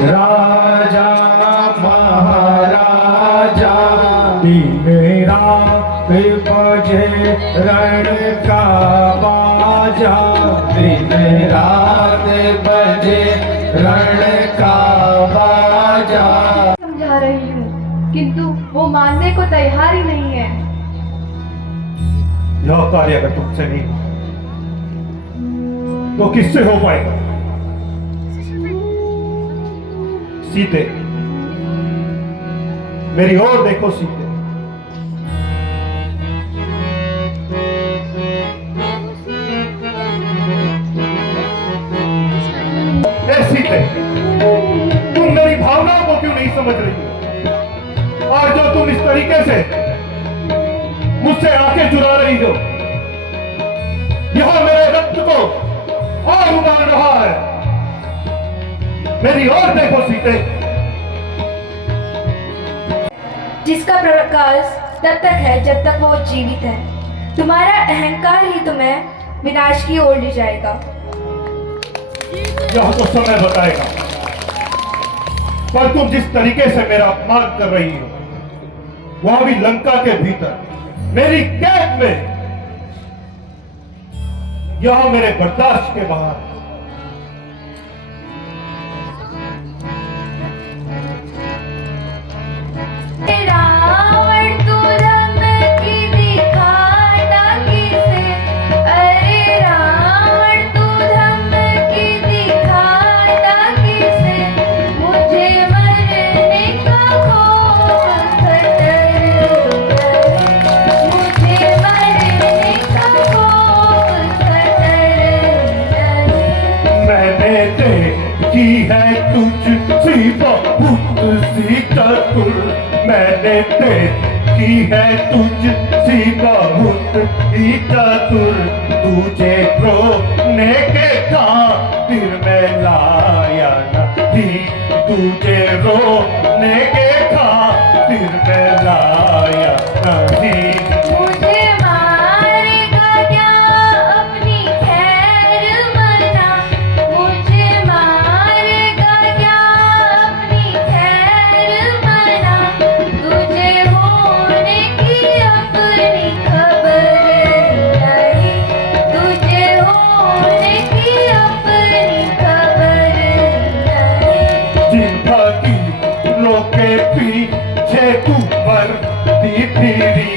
राजा महाराजा दिन रात बजे रण का बाजा, दिन रात बजे रण का बाजा। समझा रही हूँ किंतु वो मानने को तैयार ही नहीं है। यह कार्य अगर तुमसे नहीं हुआ तो किससे हो पाएगा? सीते, मेरी ओर देखो सीते। ए सीते, तुम मेरी भावनाओं को क्यों नहीं समझ रही हो? और जो तुम इस तरीके से मुझसे आंखें चुरा रही हो, यह मेरे रक्त को और उबाल रहा है। मेरी ओर देखो सीते। जिसका प्रकाश तब तक है जब तक वो जीवित है। तुम्हारा अहंकार ही तुम्हें विनाश की ओर ले जाएगा। यह तो समय बताएगा, पर तुम जिस तरीके से मेरा अपमान कर रही हो, वह भी लंका के भीतर मेरी कैद में, यह मेरे बर्दाश्त के बाहर है। की है तुझसी बहुत सी चतुर, मैंने देखी है तुझसी बहुत ही चतुर। तुझे रोकने के खातिर मैं लाया नहीं, तुझे रोकने के खातिर मैं लाया नहीं। पीछे तू मरती फिरी,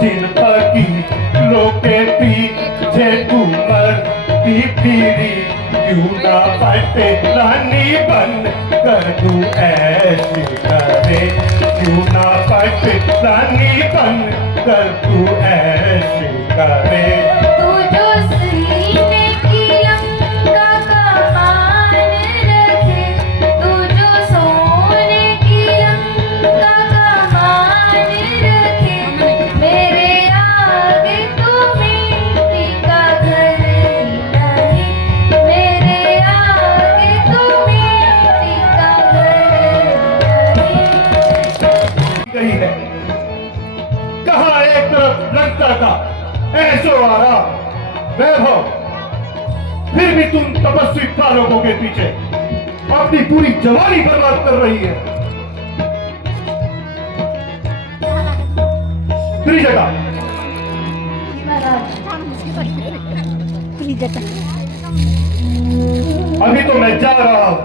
जिन फकीरों के पीछे तू मरती फिरी, क्यों ना पटे रानी बन कर तू ऐसी करे, क्यों ना पटे रानी बन कर तू ऐसी करे। कहा एक तरफ लंका का ऐशोआरा वैभव, फिर भी तुम तपस्वी बालकों के पीछे अपनी पूरी जवानी बर्बाद कर रही है। त्रिजटा, अभी तो मैं जा रहा हूं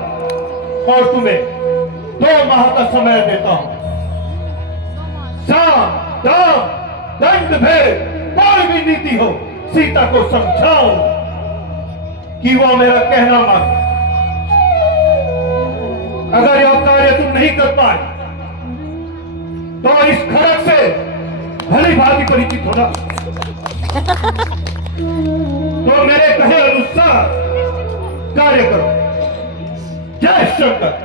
और तुम्हें 2 माह का समय देता हूं। साम दाम दंड भेद कोई भी नीति हो, सीता को समझाओ कि वो मेरा कहना माने। अगर यह कार्य तुम नहीं कर पाए तो इस खड़क से भली भांति परिचित होना। तो मेरे कहे अनुसार कार्य करो। जय शंकर।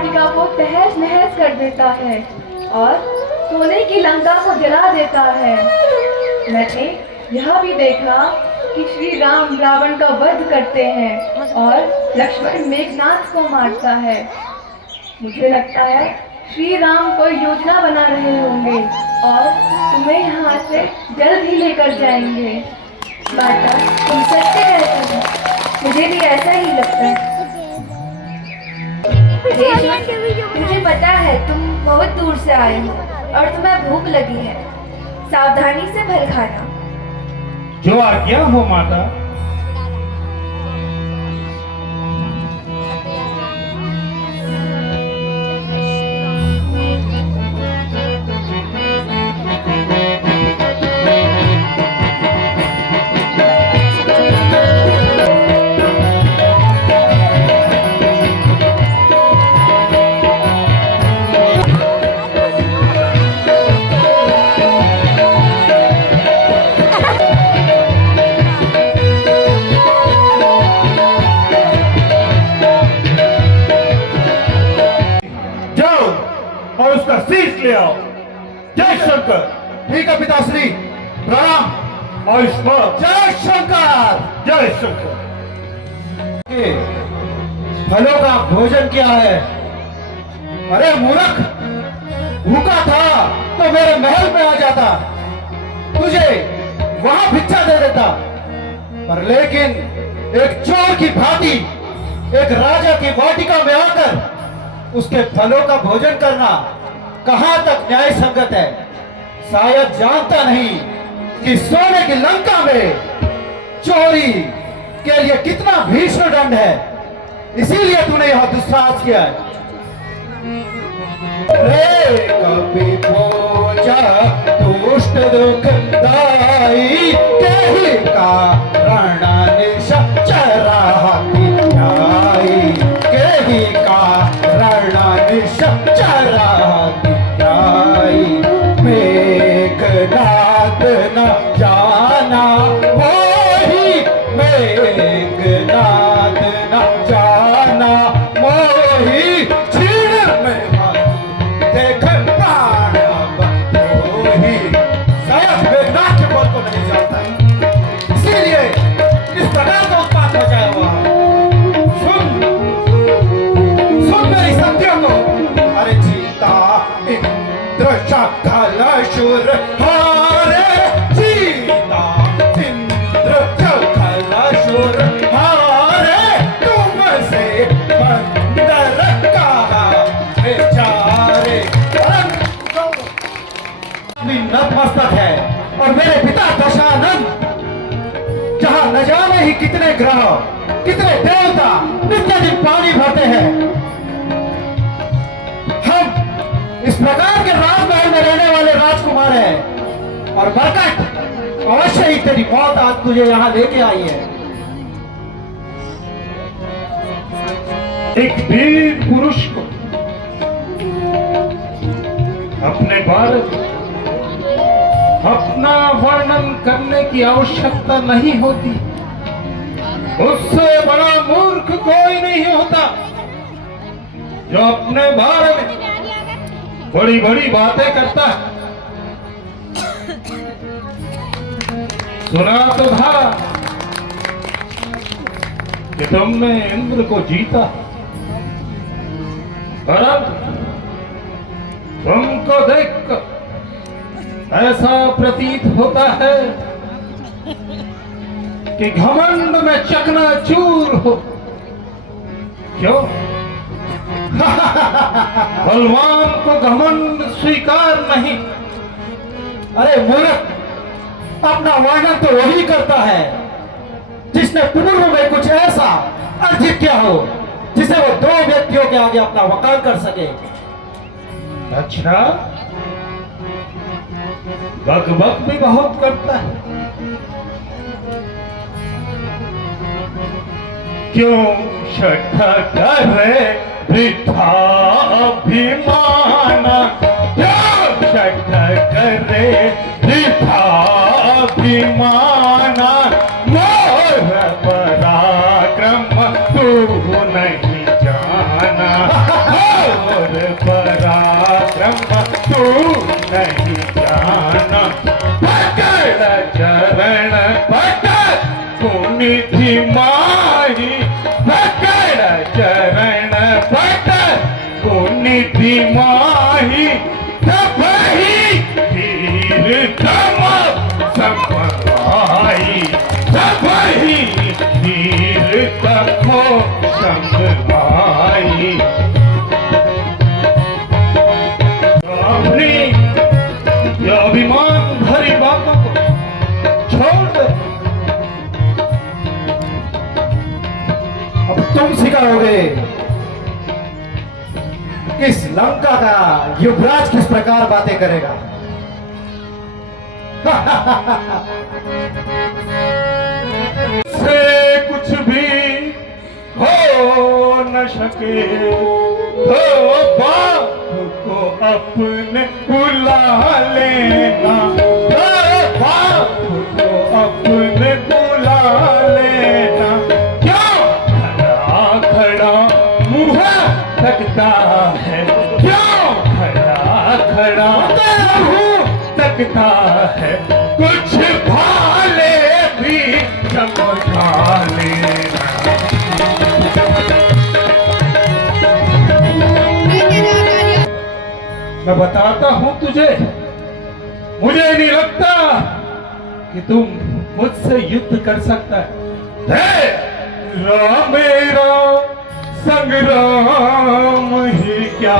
वाटिका को तहस नहस कर देता है और सोने की लंका को जला देता है। मैंने यह भी देखा कि श्री राम रावण का वध करते हैं और लक्ष्मण मेघनाथ को मारता है। मुझे लगता है श्री राम कोई योजना बना रहे होंगे और तुम्हें यहाँ से जल्द ही लेकर जाएंगे। माता, तुम सच कह रहे हो, मुझे भी ऐसा ही लगता है। देशमुख, मुझे पता है तुम बहुत दूर से आए हो और तुम्हें भूख लगी है। सावधानी से फल खाना। जो आज्ञा हो माता। और उसका शीश ले आओ। जय शंकर। ठीक है पिताश्री, प्रणाम। आयुष्मान। जय शंकर। जय शंकर। फलों का भोजन किया है। अरे मूर्ख, भूखा था तो मेरे महल में आ जाता, तुझे वहां भिक्षा दे देता, पर लेकिन एक चोर की भांति एक राजा की वाटिका में आकर उसके फलों का भोजन करना कहां तक न्याय संगत है। शायद जानता नहीं कि सोने की लंका में चोरी के लिए कितना भीषण दंड है, इसीलिए तूने यह दुस्साहस किया है। रे कपि पूजा दुष्ट दुखदाई, केहि कारण निश्चरा न्यायी, केहि कारण निश्चरा न्यायी। मेघनाद न जाना मोहि, मेघनाद न जाना मोहि, क्षीण में देख प्राण बंधोहि। शायद मेघनाद के बोल को नहीं जानता है, इसीलिए इस प्रकार का उत्पात मचाया हुआ है। सुन मेरी सत्य को। अरे जीता इंद्र शकल शूर हारे, जीता इंद्र शकल शूर हारे, तुमसे बंदर कहा बेचारे। नतमस्तक है और मेरे पिता दशानंद जहां न जाने ही कितने ग्रह कितने देवता नित्य दिन पानी भरते हैं, हम इस प्रकार के राजमहल में रहने वाले राजकुमार हैं और बरकत अवश्य ही तेरी मौत आज तुझे यहां लेके आई है। एक वीर पुरुष को अपने भारत अपना वर्णन करने की आवश्यकता नहीं होती। उससे बड़ा मूर्ख कोई नहीं होता जो अपने बारे में बड़ी बड़ी बातें करता है। सुना तो था कि तुमने इंद्र को जीता, परंतु तुमको देखकर ऐसा प्रतीत होता है कि घमंड में चकनाचूर हो। क्यों? बलवान को घमंड स्वीकार नहीं। अरे मूर्ख, अपना वर्णन तो वही करता है जिसने पूर्व में कुछ ऐसा अर्जित किया हो जिसे वो दो व्यक्तियों के आगे अपना वकाल कर सके। अच्छा, बकबक भी बहुत करता है। क्यों छठा करे वृथा अभिमान, क्यों छठा करे वृथा अभिमान, मोर पराक्रम तू नहीं जाना, मोर पुनिधि माही पकड़ चरण पट पुनिधि माही तबहि वीर तम समाई तबहि वीर तमो समाई। अपनी ये अभिमान भरी बातों को छोड़ दो। अब तुम सिखाओगे इस लंका का युवराज किस प्रकार बातें करेगा। से कुछ भी हो न सके तो बाप को अपने बुला लेना, तो बाप को अपने बुला लेना। क्यों खड़ा खड़ा मुंह तकता है, क्यों खड़ा खड़ा मुंह तकता है, कुछ भाले भी समझा लेना। मैं बताता हूं तुझे, मुझे नहीं लगता कि तुम मुझसे युद्ध कर सकता है। राम मेरा संग्राम ही क्या,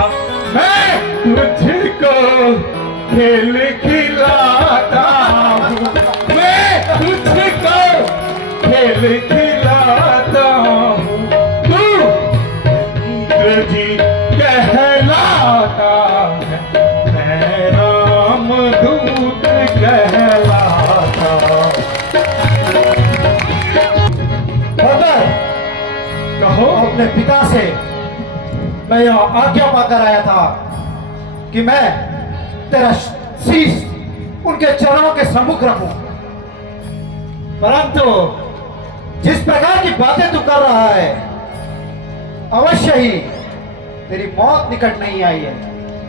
मैं तुझको खेल खिलाता हूँ, मैं तुझको खेल खिलाता हूँ। तू इंद्रजी कहलाता है, मैं रामदूत कहलाता। भगत, कहो। अपने पिता से मैं यह आज्ञा पाकर आया था कि मैं तेरा शीश उनके चरणों के सम्मुख रखूं, परंतु जिस प्रकार की बातें तू कर रहा है अवश्य ही तेरी मौत निकट नहीं आई है।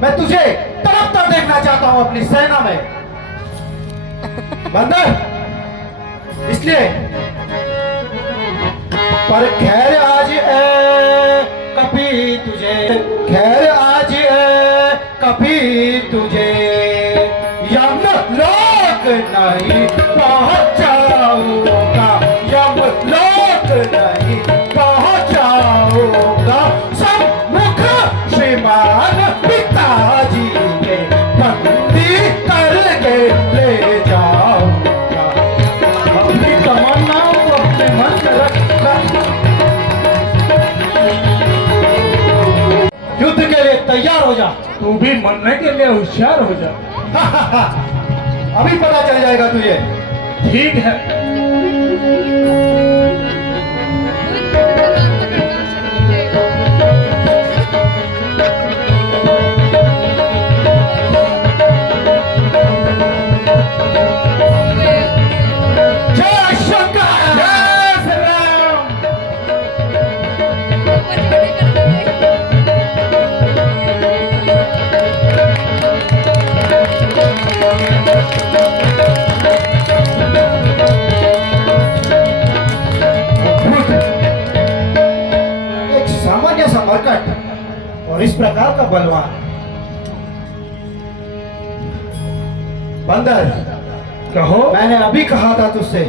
मैं तुझे तड़पता देखना चाहता हूं अपनी सेना में बंदर, इसलिए पर खैर आज कभी तुझे, खैर आज कभी तुझे यमलोक नहीं पहुंचाऊंगा, यमलोक नहीं पहुंचाऊंगा। सम्मुख श्रीमान पिताजी के बंदी करके ले जाऊंगा। अपनी तमन्नाओं को अपने मन में रखना। युद्ध के लिए तैयार हो जा। तू भी मरने के लिए होशियार हो जा। अभी पता चल जाएगा तुझे। ठीक है। जय शंकर, जय श्री राम। एक सामान्य सा मरकट और इस प्रकार का बलवान बंदर, कहो। मैंने अभी कहा था तुझसे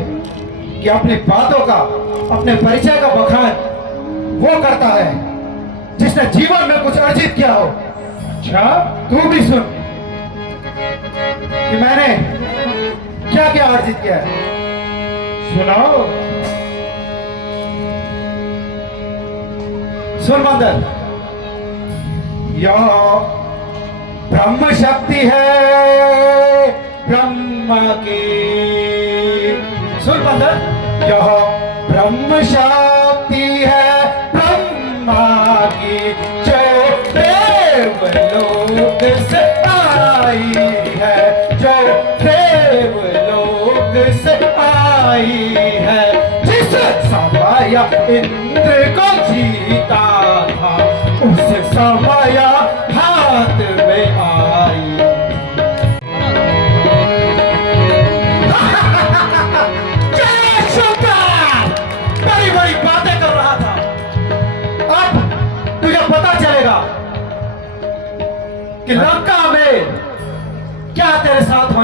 कि अपनी बातों का, अपने परिचय का बखान वो करता है जिसने जीवन में कुछ अर्जित किया हो। अच्छा, तू भी सुन कि मैंने क्या क्या अर्जित किया है। सुनाओ। सुन बंदर, यह ब्रह्म शक्ति है ब्रह्म की। सुन बंदर, यह ब्रह्म शक्ति है ब्रह्मा की, जो देवलोक से आई है, जो देवलोक से आई है। जिस समय इंद्र को जीता था उस समय हाथ में आई। जय शंकर,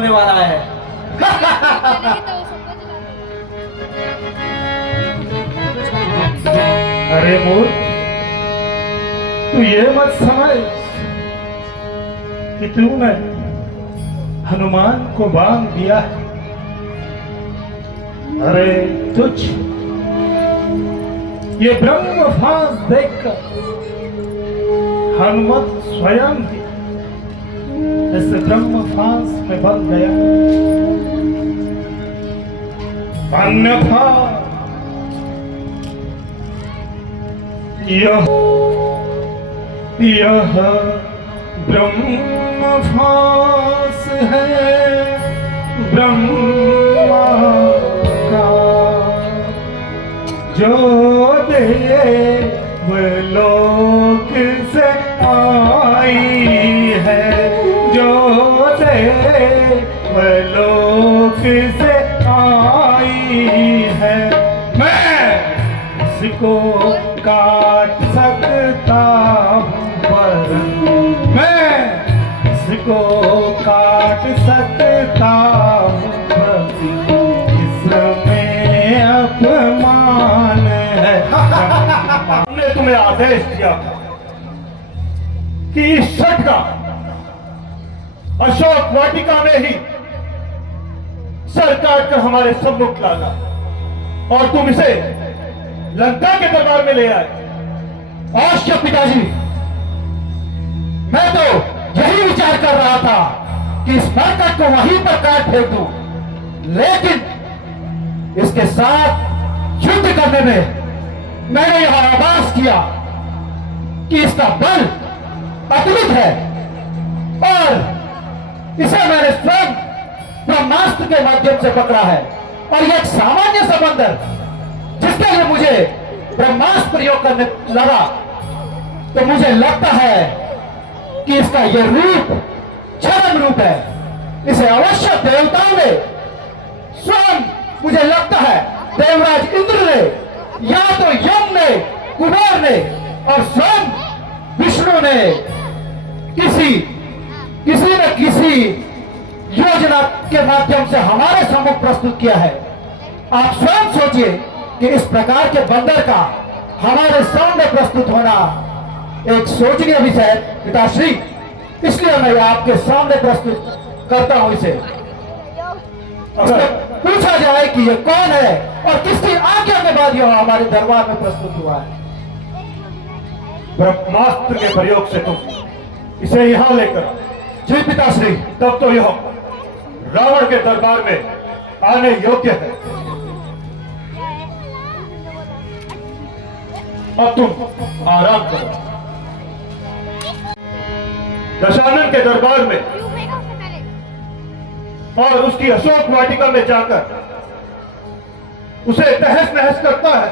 होने वाला है। अरे मूर्ख, तू ये मत समझ कि तूने हनुमान को बांध दिया है। अरे तुझ ये ब्रह्म फांस देखकर हनुमत स्वयं ही इस ब्रह्म फांस में बंध गया। अन्यथा यह ब्रह्म फांस है ब्रह्मा का, जो देवलोक से आई है, जो देवलोक से आई है। मैं इसको काट सकता हूँ, पर मैं इसको काट सकता हूँ, पर इसमें अपमान है। हमने तुम्हें आदेश दिया था कि इस छठ का अशोक वाटिका में ही सर काट कर हमारे सम्मुख लाना, और तुम इसे लंका के दरबार में ले आए। अवश्य पिताजी, मैं तो यही विचार कर रहा था कि इस बरकत को वहीं पर काट फेंक दूं, लेकिन इसके साथ युद्ध करने में मैंने यह आभास किया कि इसका बल अतुलित है, और इसे मैंने स्वयं ब्रह्मास्त्र के माध्यम से पकड़ा है। और यह एक सामान्य सा बंदर जिसके लिए मुझे ब्रह्मास्त्र प्रयोग करने लगा, तो मुझे लगता है कि इसका यह रूप चरम रूप है। इसे अवश्य देवताओं ने स्वयं, मुझे लगता है देवराज इंद्र ने, या तो यम ने, कुमार ने, और स्वयं विष्णु ने किसी न किसी योजना के माध्यम से हमारे सम्मुख प्रस्तुत किया है। आप स्वयं सोचिए कि इस प्रकार के बंदर का हमारे सामने प्रस्तुत होना एक सोचनीय विषय है पिताश्री, इसलिए मैं आपके सामने प्रस्तुत करता हूं इसे। पूछा जाए कि ये कौन है और किसकी आज्ञा के बाद यह हमारे दरबार में प्रस्तुत हुआ है। ब्रह्मास्त्र के प्रयोग से तुम इसे यहां लेकर, जी पिताश्री, तब तो यह रावण के दरबार में आने योग्य है। अब तुम आराम करो। दशानन के दरबार में और उसकी अशोक वाटिका में जाकर उसे तहस नहस करता है।